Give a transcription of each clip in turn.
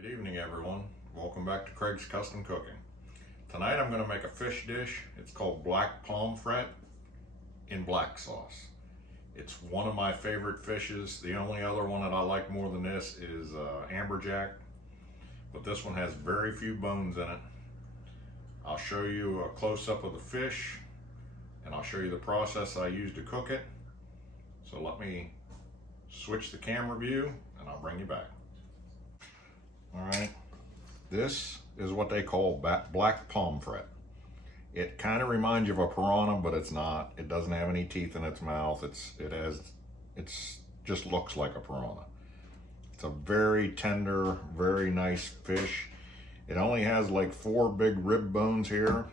Good evening, everyone. Welcome back to Craig's Custom Cooking. Tonight I'm going to make a fish dish. It's called black pomfret in black sauce. It's one of my favorite fishes. The only other one that I like more than this is amberjack, but this one has very few bones in it. I'll show you a close-up of the fish, and I'll show you the process I use to cook it. So let me switch the camera view and I'll bring you back. All right, this is what they call black pomfret. It kind of reminds you of a piranha, but it's not. It doesn't have any teeth in its mouth. It just looks like a piranha. It's a very tender, very nice fish. It only has like 4 big rib bones here,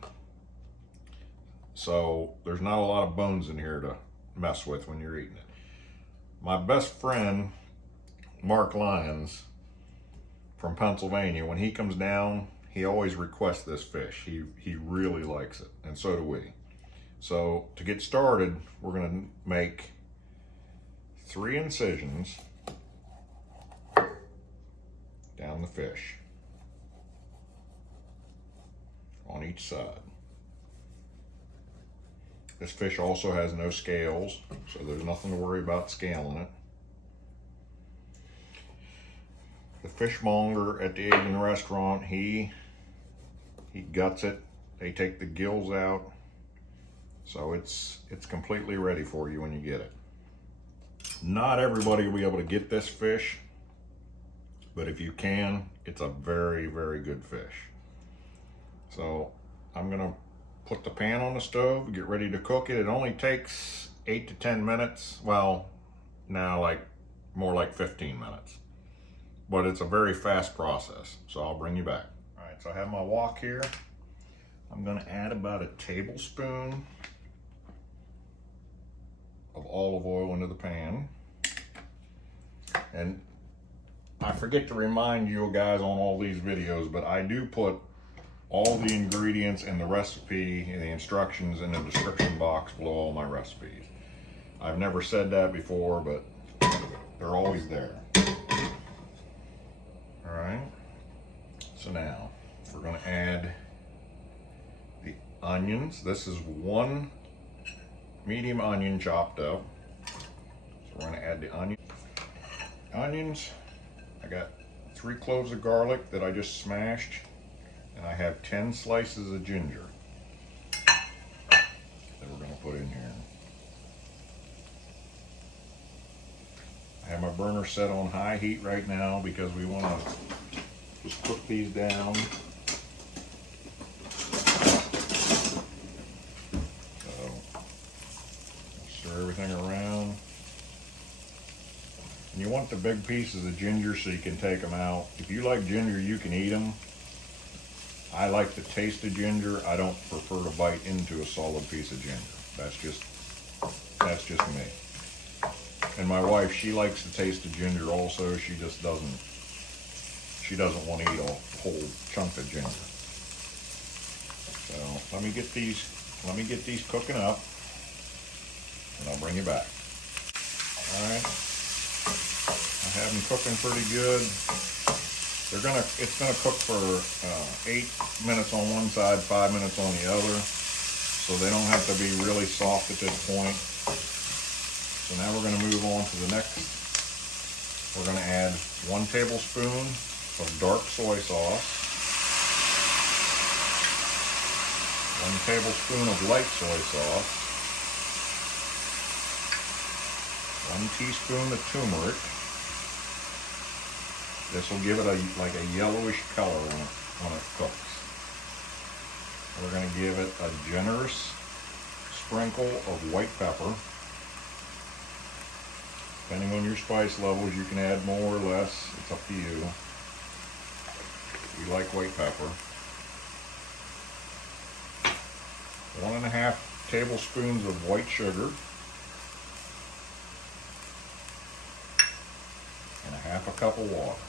so there's not a lot of bones in here to mess with when you're eating it. My best friend, Mark Lyons, from Pennsylvania, when he comes down, he always requests this fish. He really likes it, and so do we. So to get started, we're gonna make 3 incisions down the fish on each side. This fish also has no scales, so there's nothing to worry about scaling it. The fishmonger at the Asian restaurant, he guts it. They take the gills out, so it's completely ready for you when you get it. Not everybody will be able to get this fish, but if you can, it's a very, very good fish. So I'm gonna put the pan on the stove, get ready to cook it. It only takes 8 to 10 minutes. Well, now more like 15 minutes. But it's a very fast process, so I'll bring you back. All right, so I have my wok here. I'm gonna add about a tablespoon of olive oil into the pan. And I forget to remind you guys on all these videos, but I do put all the ingredients and the recipe and the instructions in the description box below all my recipes. I've never said that before, but they're always there. All right, so now we're gonna add the onions. This is 1 medium onion chopped up. So we're gonna add the onions. I got 3 cloves of garlic that I just smashed, and I have 10 slices of ginger that we're gonna put in here. I have my burner set on high heat right now because we want to just cook these down. So stir everything around. And you want the big pieces of ginger so you can take them out. If you like ginger, you can eat them. I like the taste of ginger. I don't prefer to bite into a solid piece of ginger. That's just me. And my wife, she likes the taste of ginger also. She doesn't want to eat a whole chunk of ginger. So let me get these cooking up, and I'll bring you back. All right, I have them cooking pretty good. It's gonna cook for 8 minutes on one side, 5 minutes on the other, so they don't have to be really soft at this point. So now we're going to move on to the next. We're going to add 1 tablespoon of dark soy sauce, 1 tablespoon of light soy sauce, 1 teaspoon of turmeric. This will give it like a yellowish color when it cooks. We're going to give it a generous sprinkle of white pepper. Depending on your spice levels, you can add more or less. It's up to you. We like white pepper. 1½ tablespoons of white sugar. And 1/2 cup of water.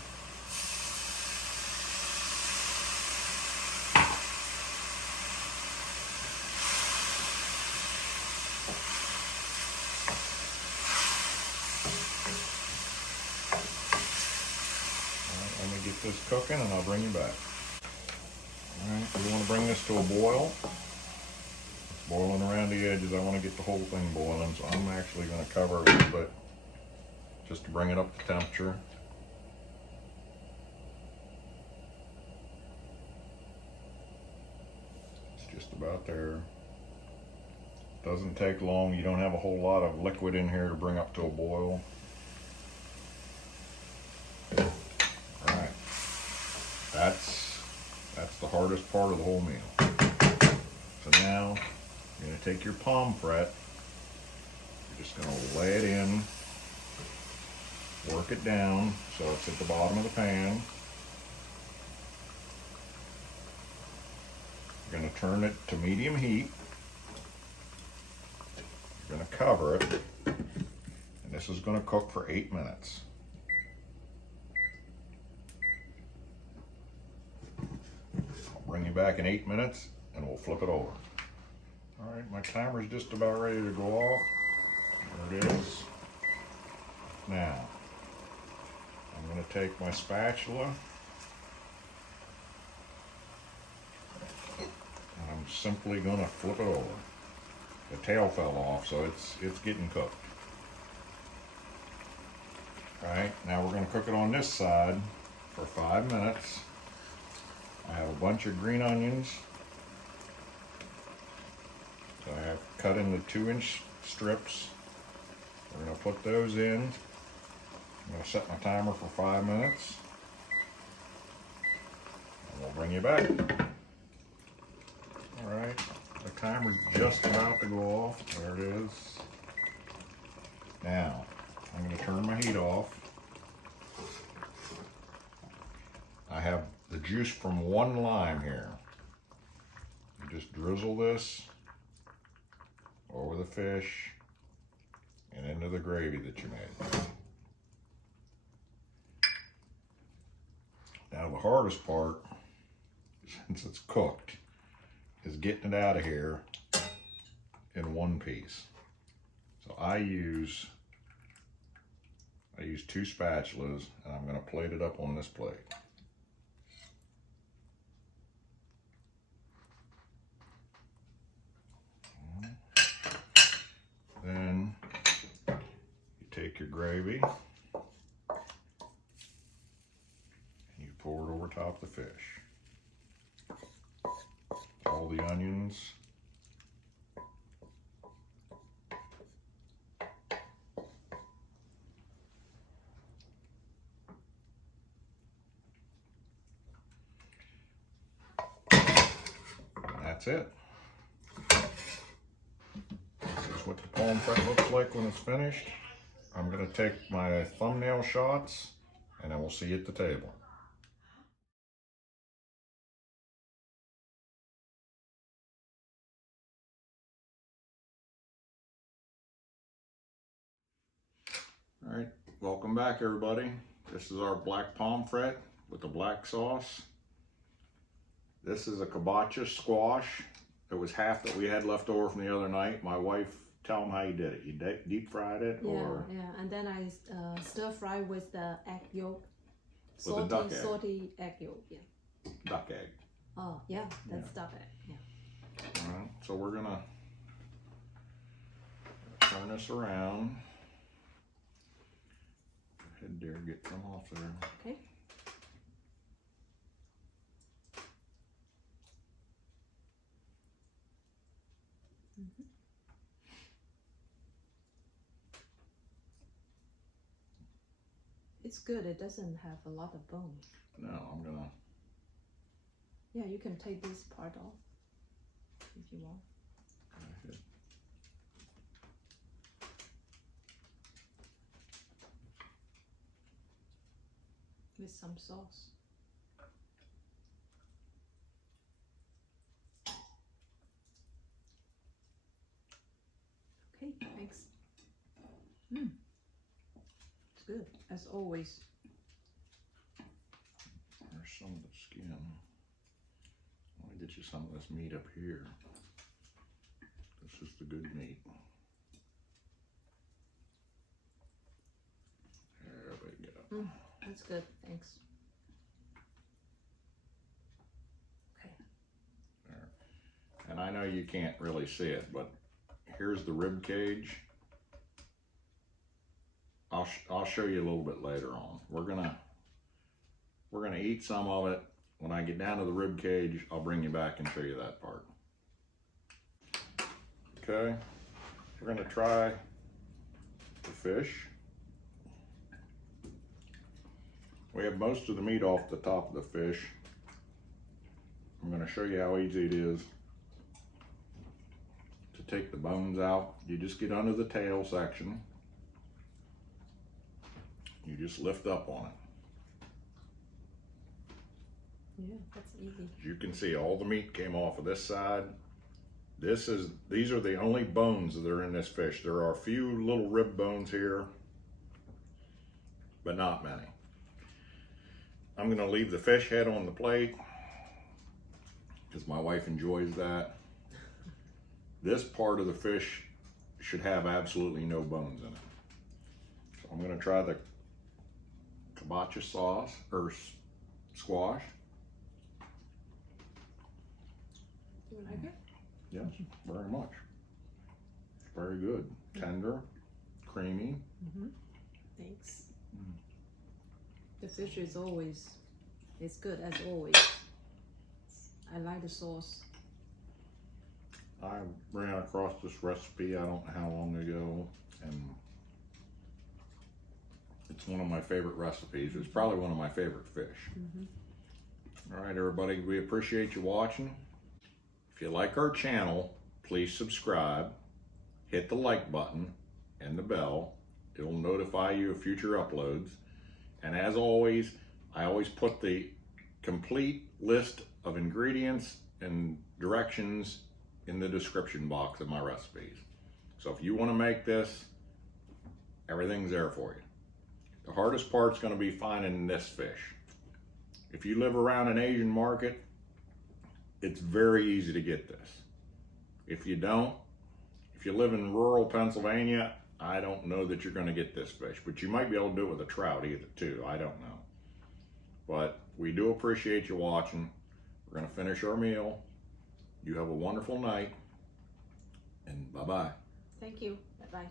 keep this cooking and I'll bring you back. Alright, we want to bring this to a boil. It's boiling around the edges. I want to get the whole thing boiling, so I'm actually going to cover it a little bit just to bring it up to temperature. It's just about there. Doesn't take long. You don't have a whole lot of liquid in here to bring up to a boil. Alright. That's the hardest part of the whole meal. So now you're going to take your pomfret. You're just going to lay it in. Work it down so it's at the bottom of the pan. You're going to turn it to medium heat. You're going to cover it, and this is going to cook for 8 minutes. I'll bring you back in 8 minutes and we'll flip it over. All right, my timer's just about ready to go off. There it is. Now, I'm going to take my spatula and I'm simply going to flip it over. The tail fell off, so it's getting cooked. Alright, now we're going to cook it on this side for 5 minutes. I have a bunch of green onions. So I have cut into 2-inch strips. We're going to put those in. I'm going to set my timer for 5 minutes. And we'll bring you back. Alright. The timer's just about to go off. There it is. Now, I'm going to turn my heat off. I have the juice from 1 lime here. You just drizzle this over the fish and into the gravy that you made. Now the hardest part, since it's cooked, is getting it out of here in one piece. So I use 2 spatulas, and I'm going to plate it up on this plate. Then you take your gravy and you pour it over top the fish. All the onions. And that's it. This is what the pomfret looks like when it's finished. I'm going to take my thumbnail shots and then we'll see you at the table. All right, welcome back everybody. This is our black pomfret with the black sauce. This is a kabocha squash. It was half that we had left over from the other night. My wife, tell them how you did it. You deep fried it? Yeah, and then I stir fry with the egg yolk. Salty egg yolk, yeah. Duck egg. Oh, yeah, that's duck egg, yeah. All right, so we're gonna turn this around. Go ahead, dear, get some off there. Okay. Mm-hmm. It's good. It doesn't have a lot of bone. No, I'm gonna. Yeah, you can take this part off if you want. Go ahead. With some sauce. Okay, thanks. It's good, as always. There's some of the skin. Let me get you some of this meat up here. This is the good meat. There we go. That's good, thanks. and I know you can't really see it, but here's the rib cage. I'll show you a little bit later on. We're gonna eat some of it. When I get down to the rib cage, I'll bring you back and show you that part. Okay, we're gonna try the fish. We have most of the meat off the top of the fish. I'm gonna show you how easy it is to take the bones out. You just get under the tail section. You just lift up on it. Yeah, that's easy. As you can see, all the meat came off of this side. These are the only bones that are in this fish. There are a few little rib bones here, but not many. I'm gonna leave the fish head on the plate because my wife enjoys that. This part of the fish should have absolutely no bones in it. So I'm gonna try the kielbasa sauce, or squash. Do you like it? Yes, very much. It's very good. Tender, creamy. Thanks. The fish is always, it's good as always. I like the sauce. I ran across this recipe I don't know how long ago, and it's one of my favorite recipes. It's probably one of my favorite fish. All right, everybody, we appreciate you watching. If you like our channel, please subscribe, hit the like button and the bell. It'll notify you of future uploads. And as always, I always put the complete list of ingredients and directions in the description box of my recipes. So if you want to make this, everything's there for you. The hardest part's going to be finding this fish. If you live around an Asian market, it's very easy to get this. If you don't, if you live in rural Pennsylvania, I don't know that you're going to get this fish, but you might be able to do it with a trout either too. I don't know. But we do appreciate you watching. We're going to finish our meal. You have a wonderful night, and bye-bye. Thank you. Bye-bye.